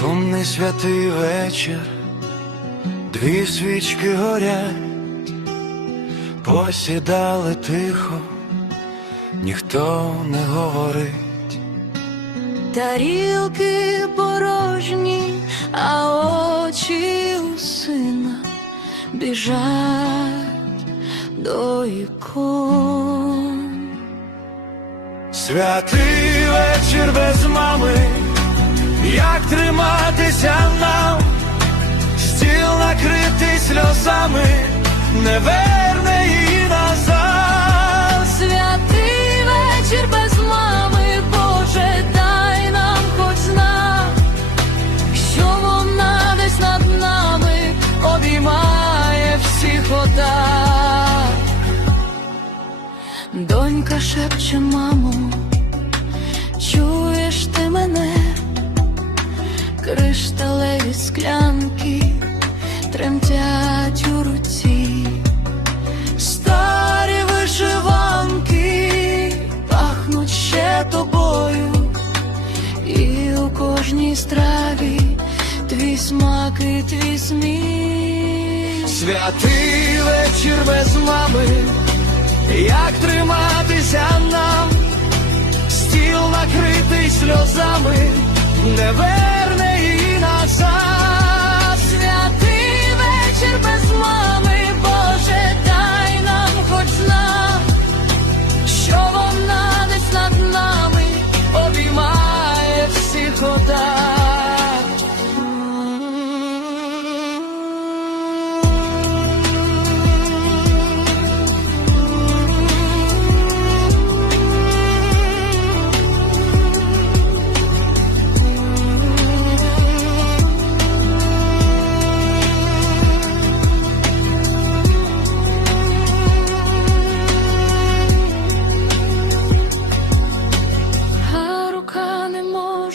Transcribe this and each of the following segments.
Темний святий вечір, дві свічки горять, посідали тихо, ніхто не говорить. Тарілки порожні, а очі у сина біжать до ікон. Святий вечір без мами, як триматися нам, стіл накритий сльозами, не верне її назад. Святий вечір без мами, Боже, дай нам хоч знак, що вона десь над нами обіймає всіх отак. Донька шепче, мамо, чуєш ти мене, кришталеві склянки тремтять у руці. Старі вишиванки пахнуть ще тобою, і у кожній страві твій смак і твій сміх. Святий вечір без мами, як триматися нам, стіл накритий сльозами, не верне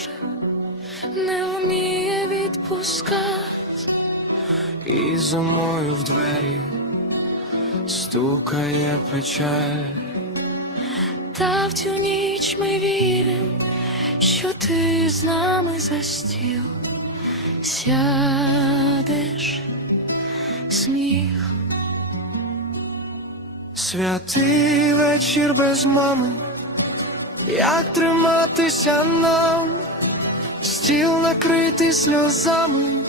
може, не вміє відпускати. І зимою в двері стукає печаль. Та в цю ніч ми віримо, що ти з нами за стіл сядеш сміх. Святий вечір без мами, як триматися нам, стіл накритий сльозами,